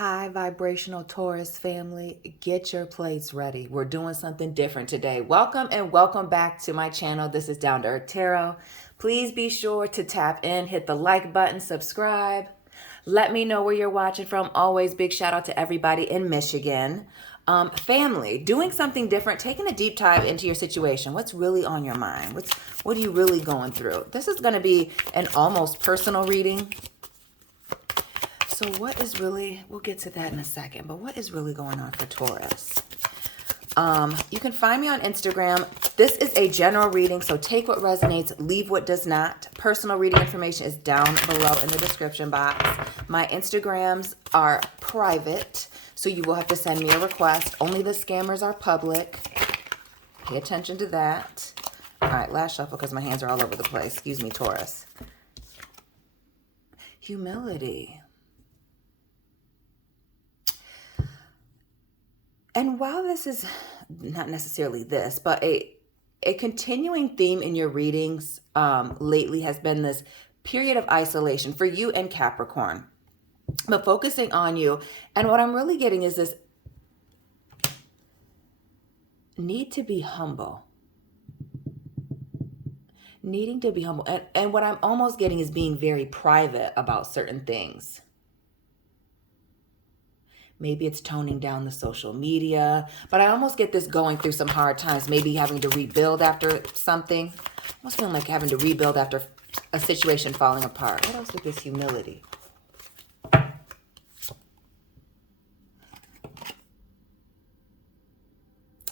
High vibrational Taurus family, get your plates ready. We're doing something different today. Welcome and welcome back to my channel. This is Down to Earth Tarot. Please be sure to tap in, hit the like button, subscribe. Let me know where you're watching from. Always big shout out to everybody in Michigan. Family, doing something different, taking a deep dive into your situation. What's really on your mind? What are you really going through? This is going to be an almost personal reading. So what is really, we'll get to that in a second, but what is really going on for Taurus? You can find me on Instagram. This is a general reading, so take what resonates, leave what does not. Personal reading information is down below in the description box. My Instagrams are private, so you will have to send me a request. Only the scammers are public. Pay attention to that. All right, last shuffle because my hands are all over the place. Excuse me, Taurus. Humility. And while this is not necessarily this, but a continuing theme in your readings lately has been this period of isolation for you and Capricorn, but focusing on you. And what I'm really getting is this need to be humble. Needing to be humble. And what I'm almost getting is being very private about certain things. Maybe it's toning down the social media, but I almost get this going through some hard times, maybe having to rebuild after something. Almost feeling like having to rebuild after a situation falling apart. What else with this humility?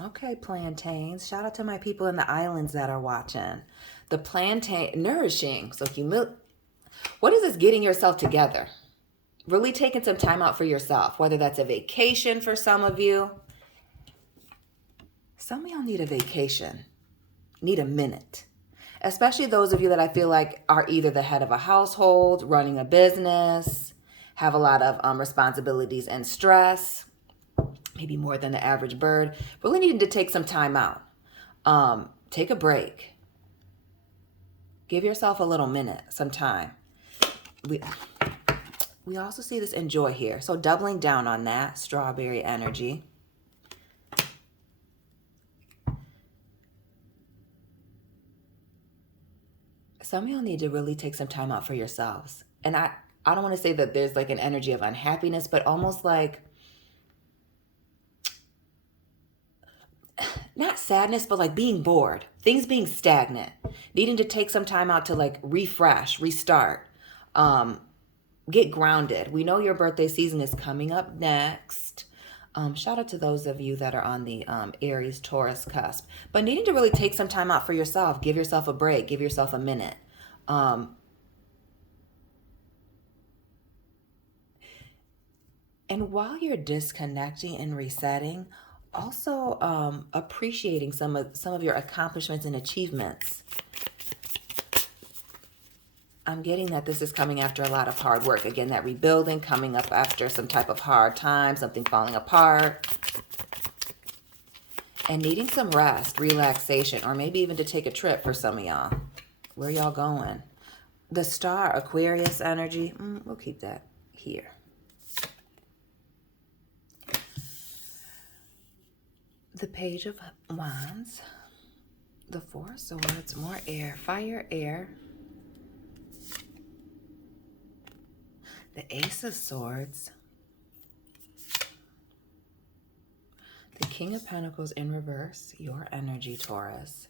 Okay, plantains. Shout out to my people in the islands that are watching. The plantain, nourishing. So what is this getting yourself together? Really taking some time out for yourself, whether that's a vacation for some of you. Some of y'all need a vacation, need a minute. Especially those of you that I feel like are either the head of a household, running a business, have a lot of responsibilities and stress, maybe more than the average bird. Really needing to take some time out. Take a break. Give yourself a little minute, some time. We also see this enjoy here. So doubling down on that, strawberry energy. Some of y'all need to really take some time out for yourselves. And I don't want to say that there's like an energy of unhappiness, but almost like, not sadness, but like being bored. Things being stagnant. Needing to take some time out to like refresh, restart. Get grounded. We know your birthday season is coming up next. Shout out to those of you that are on the Aries, Taurus cusp. But needing to really take some time out for yourself. Give yourself a break. Give yourself a minute. And while you're disconnecting and resetting, also appreciating some of your accomplishments and achievements. I'm getting that this is coming after a lot of hard work. Again, that rebuilding coming up after some type of hard time, something falling apart. And needing some rest, relaxation, or maybe even to take a trip for some of y'all. Where y'all going? The star, Aquarius energy. We'll keep that here. The Page of Wands. The Four of Swords, more air, fire, air. The Ace of Swords, the King of Pentacles in reverse, your energy, Taurus.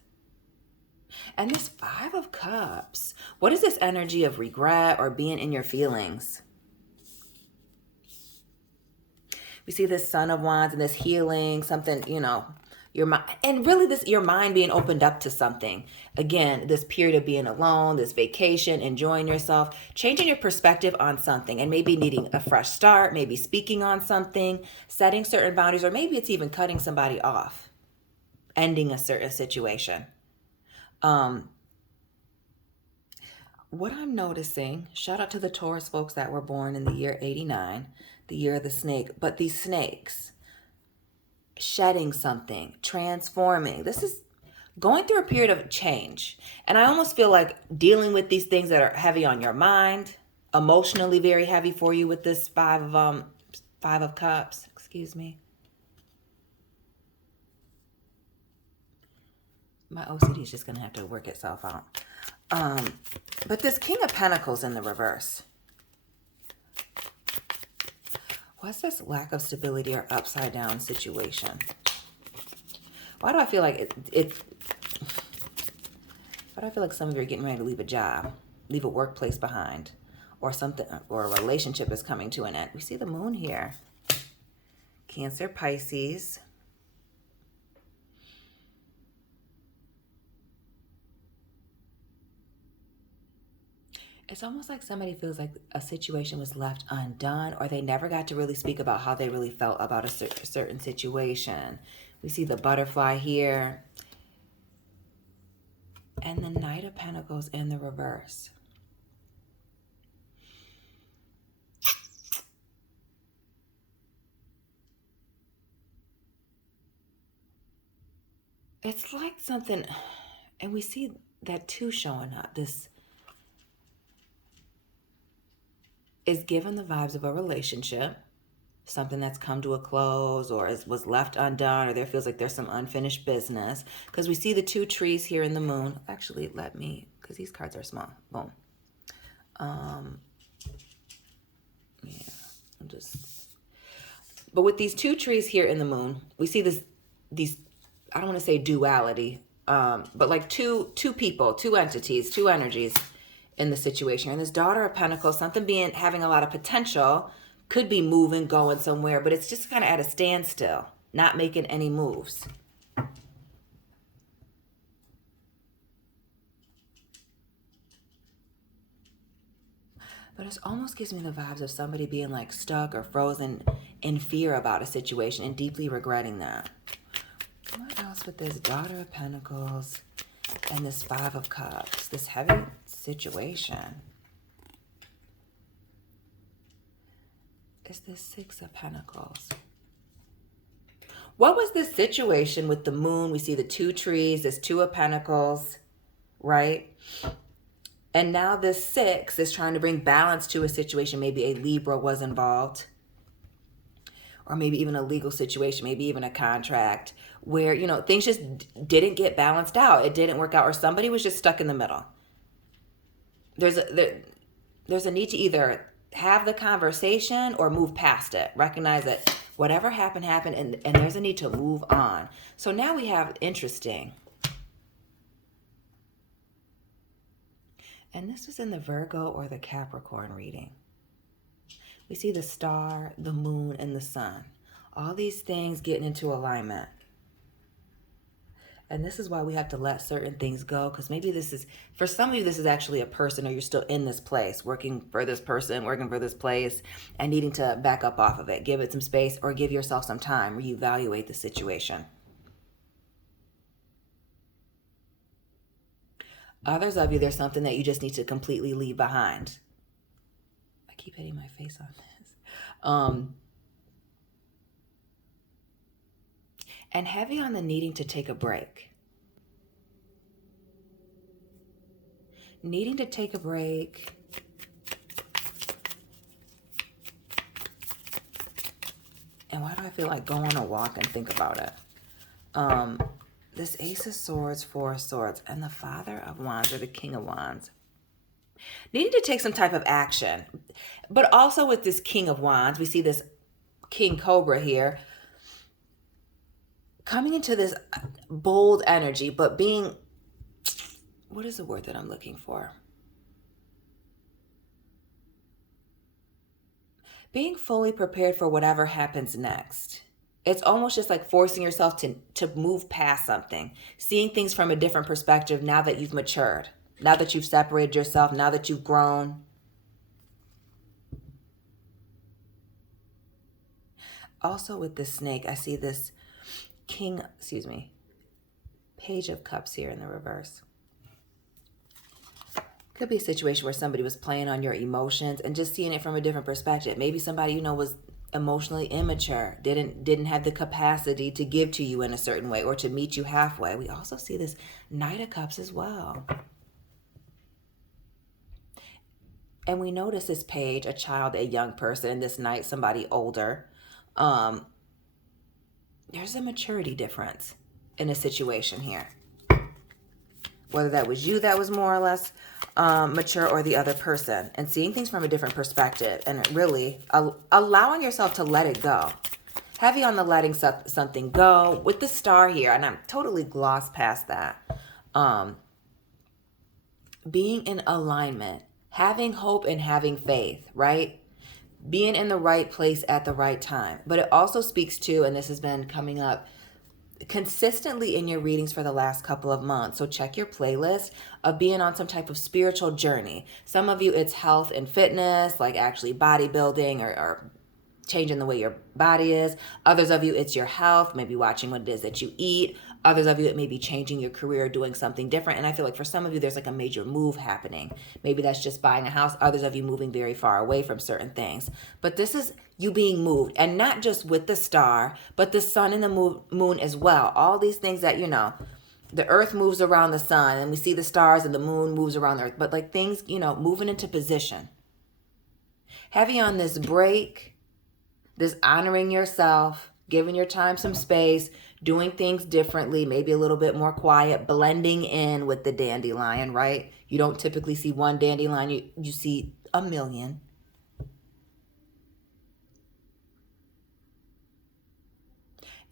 And this Five of Cups. What is this energy of regret or being in your feelings? We see this Son of Wands and this healing, something, you know, your mind, and really your mind being opened up to something. Again, this period of being alone, this vacation, enjoying yourself, changing your perspective on something, and maybe needing a fresh start, maybe speaking on something, setting certain boundaries, or maybe it's even cutting somebody off, ending a certain situation. What I'm noticing, shout out to the Taurus folks that were born in the year 89, the year of the snake, but these snakes, shedding something, transforming. This is going through a period of change. And I almost feel like dealing with these things that are heavy on your mind, emotionally very heavy for you with this Five of Five of Cups, excuse me. My OCD is just going to have to work itself out. But this King of Pentacles in the reverse. What's this lack of stability or upside down situation? Why do I feel like why do I feel like some of you are getting ready to leave a job, leave a workplace behind, or something, or a relationship is coming to an end? We see the moon here. Cancer, Pisces. It's almost like somebody feels like a situation was left undone, or they never got to really speak about how they really felt about a certain situation. We see the butterfly here. And the Knight of Pentacles in the reverse. It's like something, and we see that two showing up. This is given the vibes of a relationship, something that's come to a close, or was left undone, or there feels like there's some unfinished business. Because we see the two trees here in the moon. Actually, let me, because these cards are small. Boom. Yeah, but with these two trees here in the moon, we see these, I don't want to say duality, but like two people, two entities, two energies in the situation. And this Daughter of Pentacles, something having a lot of potential, could be moving, going somewhere, but it's just kind of at a standstill, not making any moves. But it almost gives me the vibes of somebody being like stuck or frozen in fear about a situation and deeply regretting that. What else with this Daughter of Pentacles and this Five of Cups? This heavy situation. Is this Six of Pentacles. What was this situation with the moon? We see the two trees, this Two of Pentacles, right? And now this Six is trying to bring balance to a situation. Maybe a Libra was involved, or maybe even a legal situation, maybe even a contract where, you know, things just didn't get balanced out. It didn't work out, or somebody was just stuck in the middle. There's a need to either have the conversation or move past it. Recognize that whatever happened, and there's a need to move on. So now we have interesting. And this was in the Virgo or the Capricorn reading. We see the star, the moon, and the sun. All these things getting into alignment. And this is why we have to let certain things go, because maybe this is, for some of you, this is actually a person, or you're still in this place, working for this person, working for this place, and needing to back up off of it. Give it some space, or give yourself some time, reevaluate the situation. Others of you, there's something that you just need to completely leave behind. I keep hitting my face on this. And heavy on the needing to take a break. Needing to take a break. And why do I feel like go on a walk and think about it? This Ace of Swords, Four of Swords, and the Father of Wands, or the King of Wands. Needing to take some type of action. But also with this King of Wands, we see this King Cobra here, coming into this bold energy, but being, what is the word that I'm looking for? Being fully prepared for whatever happens next. It's almost just like forcing yourself to move past something, seeing things from a different perspective now that you've matured, now that you've separated yourself, now that you've grown. Also with the snake, I see this Page of Cups here in the reverse. Could be a situation where somebody was playing on your emotions and just seeing it from a different perspective. Maybe somebody, you know, was emotionally immature, didn't have the capacity to give to you in a certain way, or to meet you halfway. We also see this Knight of Cups as well. And we notice this page, a child, a young person, this Knight, somebody older, There's a maturity difference in a situation here. Whether that was you that was more or less mature or the other person, and seeing things from a different perspective, and really allowing yourself to let it go. Heavy on the letting something go with the star here, and I'm totally glossed past that. Being in alignment, having hope and having faith, right? Being in the right place at the right time. But it also speaks to, and this has been coming up consistently in your readings for the last couple of months. So check your playlist of being on some type of spiritual journey. Some of you, it's health and fitness, like actually bodybuilding or changing the way your body is. Others of you, it's your health, maybe watching what it is that you eat. Others of you, it may be changing your career, doing something different. And I feel like for some of you, there's like a major move happening. Maybe that's just buying a house. Others of you moving very far away from certain things. But this is you being moved, and not just with the star, but the sun and the moon as well. All these things that, you know, the earth moves around the sun, and we see the stars, and the moon moves around the earth. But like things, you know, moving into position. Heavy on this break, this honoring yourself, giving your time some space, doing things differently, maybe a little bit more quiet, blending in with the dandelion, right? You don't typically see one dandelion, you see a million.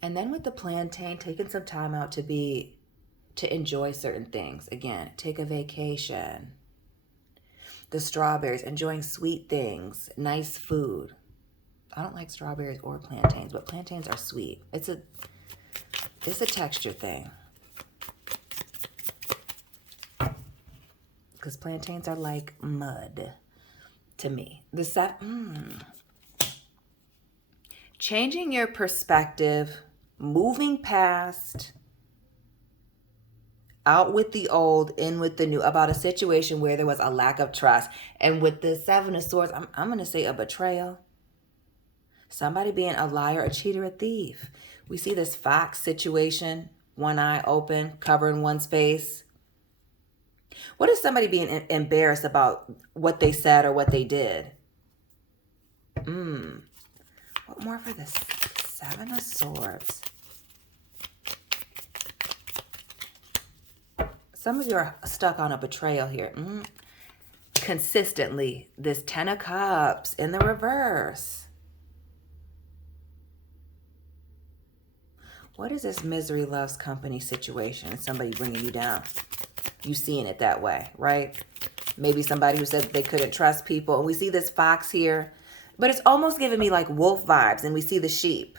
And then with the plantain, taking some time out to enjoy certain things. Again, take a vacation. The strawberries, enjoying sweet things, nice food. I don't like strawberries or plantains, but plantains are sweet. It's a texture thing. Because plantains are like mud to me. Changing your perspective, moving past, out with the old, in with the new, about a situation where there was a lack of trust. And with the Seven of Swords, I'm going to say a betrayal. Somebody being a liar, a cheater, a thief. We see this fox situation, one eye open, covering one's face. What is somebody being embarrassed about what they said or what they did? What more for this Seven of Swords? Some of you are stuck on a betrayal here. Consistently, this Ten of Cups in the reverse. What is this misery loves company situation? Somebody bringing you down. You seeing it that way, right? Maybe somebody who said they couldn't trust people. And we see this fox here, but it's almost giving me like wolf vibes. And we see the sheep.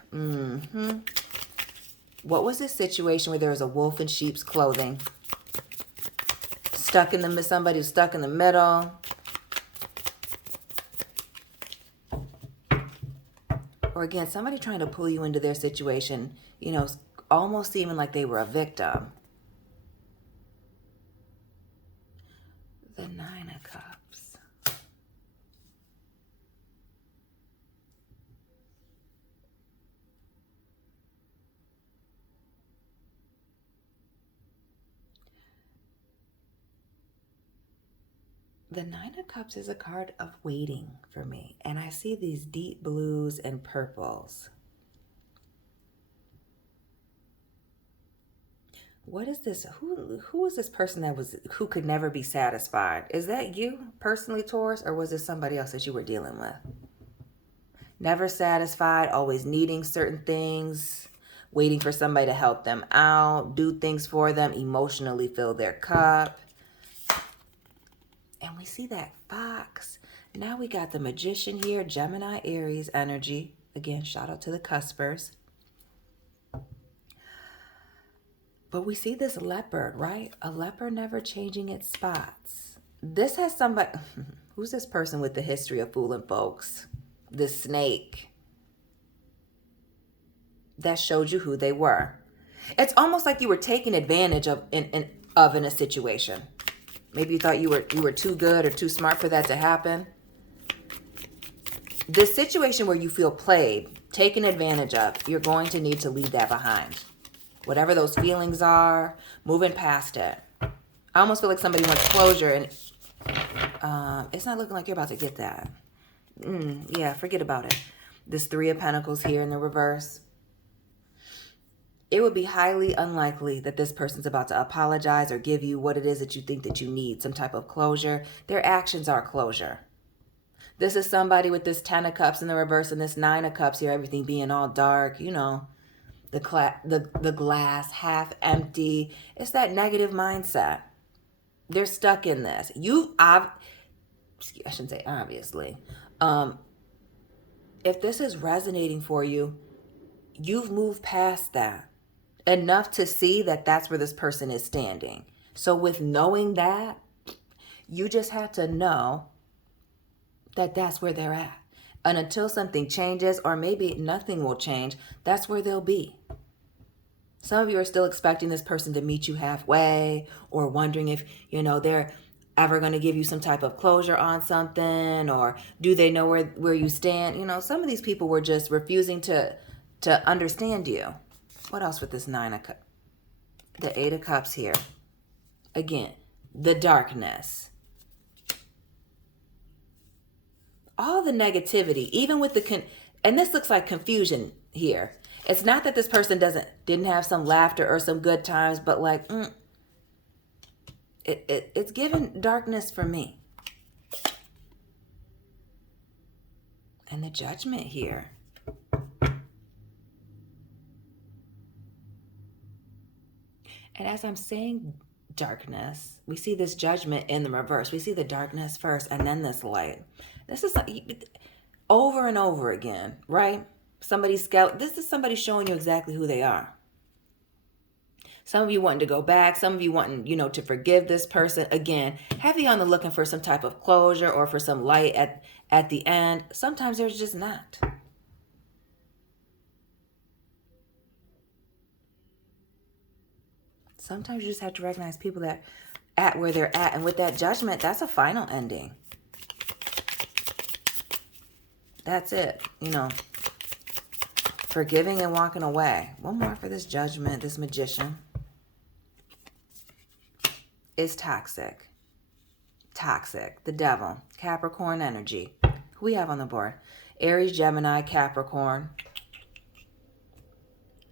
What was this situation where there was a wolf in sheep's clothing? Somebody who's stuck in the middle. Or again, somebody trying to pull you into their situation, you know, almost seeming like they were a victim. The Nine of Cups. The Nine of Cups is a card of waiting for me. And I see these deep blues and purples. What is this? Who is this person who could never be satisfied? Is that you personally, Taurus, or was it somebody else that you were dealing with? Never satisfied, always needing certain things, waiting for somebody to help them out, do things for them, emotionally fill their cup. And we see that fox. Now we got the Magician here, Gemini, Aries energy. Again, shout out to the cuspers. But we see this leopard, right? A leopard never changing its spots. This has somebody... Who's this person with the history of fooling folks? This snake that showed you who they were. It's almost like you were taken advantage of in a situation. Maybe you thought you were too good or too smart for that to happen. This situation where you feel played, taken advantage of, you're going to need to leave that behind. Whatever those feelings are, moving past it. I almost feel like somebody wants closure, and it's not looking like you're about to get that. Yeah, forget about it. This Three of Pentacles here in the reverse. It would be highly unlikely that this person's about to apologize or give you what it is that you think that you need, some type of closure. Their actions are closure. This is somebody with this 10 of Cups in the reverse and this 9 of Cups here, everything being all dark, you know, the glass half empty. It's that negative mindset. They're stuck in this. I shouldn't say obviously. If this is resonating for you, you've moved past that enough to see that that's where this person is standing. So with knowing that, you just have to know that that's where they're at. And until something changes, or maybe nothing will change, that's where they'll be. Some of you are still expecting this person to meet you halfway, or wondering if, you know, they're ever going to give you some type of closure on something, or do they know where you stand? You know, some of these people were just refusing to understand you. What else with this 9 of Cups? The 8 of Cups here. Again, the darkness. All the negativity, even with and this looks like confusion here. It's not that this person didn't have some laughter or some good times, but like, it's given darkness for me. And the Judgment here. And as I'm saying darkness, we see this Judgment in the reverse. We see the darkness first and then this light. This is like, over and over again, right? This is somebody showing you exactly who they are. Some of you wanting to go back. Some of you wanting, you know, to forgive this person. Again, heavy on the looking for some type of closure or for some light at the end. Sometimes there's just not. Sometimes you just have to recognize people that at where they're at. And with that Judgment, that's a final ending. That's it, you know. Forgiving and walking away. One more for this Judgment, this Magician. Is toxic. Toxic. The Devil. Capricorn energy. Who we have on the board? Aries, Gemini, Capricorn.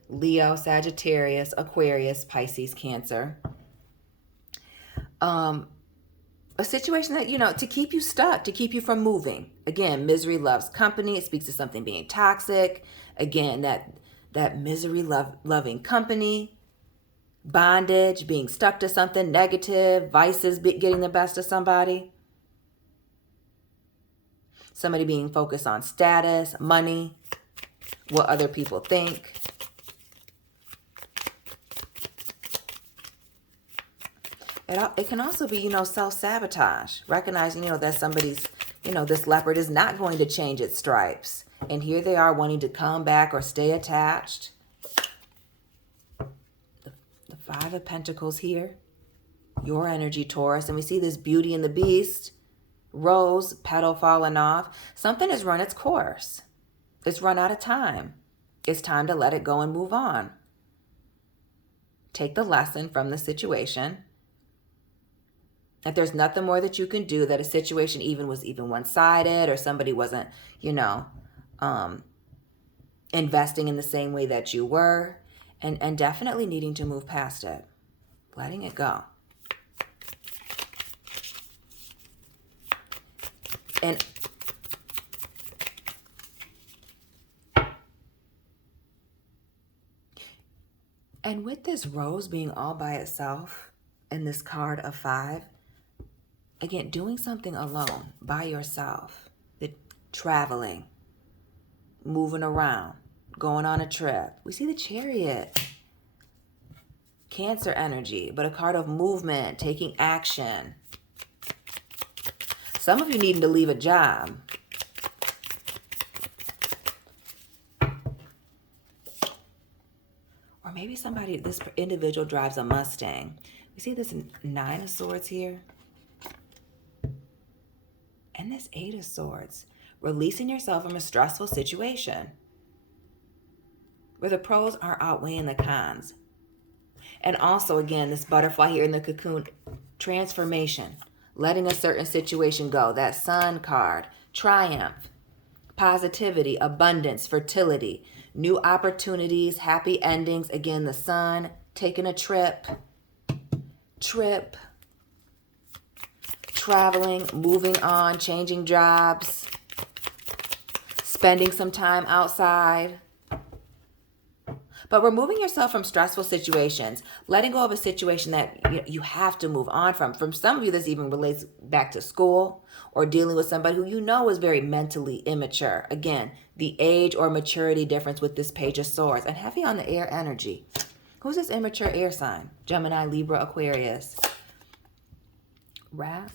Leo, Sagittarius, Aquarius, Pisces, Cancer. A situation that, you know, to keep you stuck, to keep you from moving. Again, misery loves company. It speaks to something being toxic. Again, that misery loving company. Bondage, being stuck to something negative. Vices getting the best of somebody. Somebody being focused on status, money, what other people think. It can also be, you know, self-sabotage. Recognizing, you know, that somebody's, you know, this leopard is not going to change its stripes. And here they are wanting to come back or stay attached. The 5 of Pentacles here. Your energy, Taurus. And we see this Beauty and the Beast. Rose, petal falling off. Something has run its course. It's run out of time. It's time to let it go and move on. Take the lesson from the situation. That there's nothing more that you can do, that a situation was one-sided, or somebody wasn't, you know, investing in the same way that you were, and definitely needing to move past it, letting it go. And with this Rose being all by itself and this card of 5, again, doing something alone, by yourself, traveling, moving around, going on a trip. We see the Chariot. Cancer energy, but a card of movement, taking action. Some of you needing to leave a job. Or maybe this individual drives a Mustang. We see this 9 of Swords here. And this 8 of Swords, releasing yourself from a stressful situation where the pros are outweighing the cons. And also, again, this butterfly here in the cocoon, transformation, letting a certain situation go. That Sun card, triumph, positivity, abundance, fertility, new opportunities, happy endings. Again, the sun, taking a trip, traveling, moving on, changing jobs, spending some time outside. But removing yourself from stressful situations, letting go of a situation that you have to move on from. For some of you, this even relates back to school or dealing with somebody who you know is very mentally immature. Again, the age or maturity difference with this Page of Swords. And heavy on the air energy. Who's this immature air sign? Gemini, Libra, Aquarius. Rat.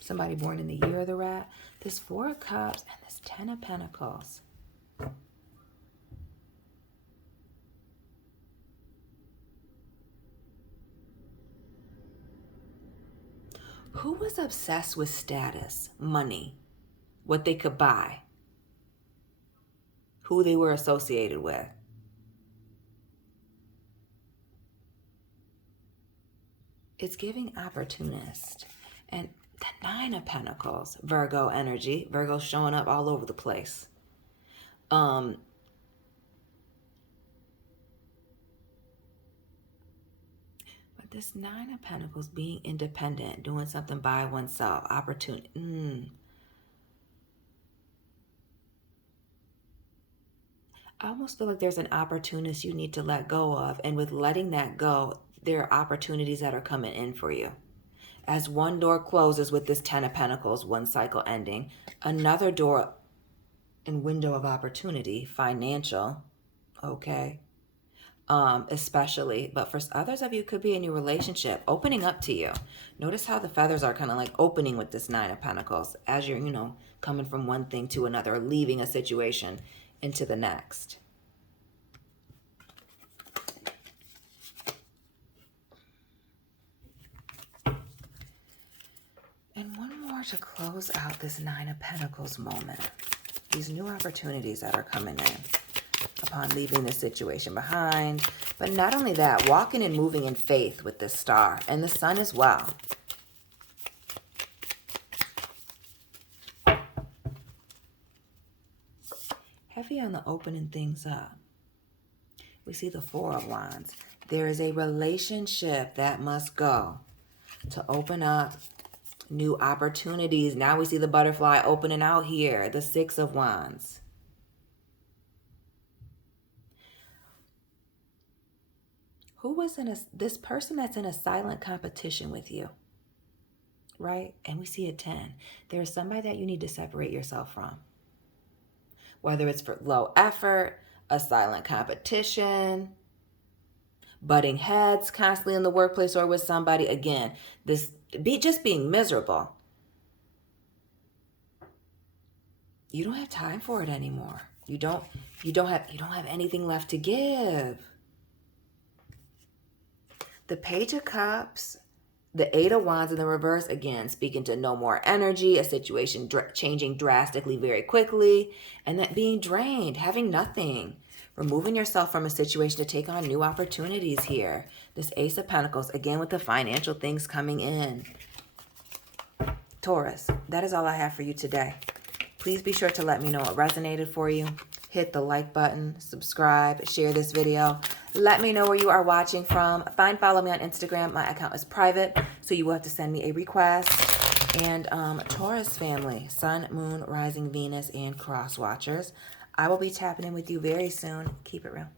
Somebody born in the year of the rat. This Four of Cups and this Ten of Pentacles. Who was obsessed with status, money, what they could buy, who they were associated with? It's giving opportunist. And the Nine of Pentacles, Virgo energy. Virgo showing up all over the place. But this Nine of Pentacles, being independent, doing something by oneself, opportunity. I almost feel like there's an opportunist you need to let go of. And with letting that go, there are opportunities that are coming in for you. As one door closes with this Ten of Pentacles, one cycle ending, another door and window of opportunity, financial, okay, especially, but for others of you, could be a new relationship opening up to you. Notice how the feathers are kind of like opening with this Nine of Pentacles as you're, coming from one thing to another, leaving a situation into the next. And one more to close out this Nine of Pentacles moment. These new opportunities that are coming in upon leaving this situation behind. But not only that, walking and moving in faith with this Star and the Sun as well. Heavy on the opening things up. We see the Four of Wands. There is a relationship that must go to open up new opportunities. Now we see the butterfly opening out here. The Six of Wands. Who was this person that's in a silent competition with you, right? And we see a 10. There's somebody that you need to separate yourself from. Whether it's for low effort, a silent competition, butting heads constantly in the workplace or with somebody. Again, just being miserable. You don't have time for it anymore. You don't have anything left to give. The Page of Cups, the Eight of Wands in the reverse, again, speaking to no more energy, a situation changing drastically very quickly, and that being drained, having nothing. Removing yourself from a situation to take on new opportunities here. This Ace of Pentacles, again with the financial things coming in. Taurus, that is all I have for you today. Please be sure to let me know what resonated for you. Hit the like button, subscribe, share this video. Let me know where you are watching from. Follow me on Instagram. My account is private, so you will have to send me a request. And Taurus family, Sun, Moon, Rising, Venus, and Cross Watchers. I will be tapping in with you very soon. Keep it real.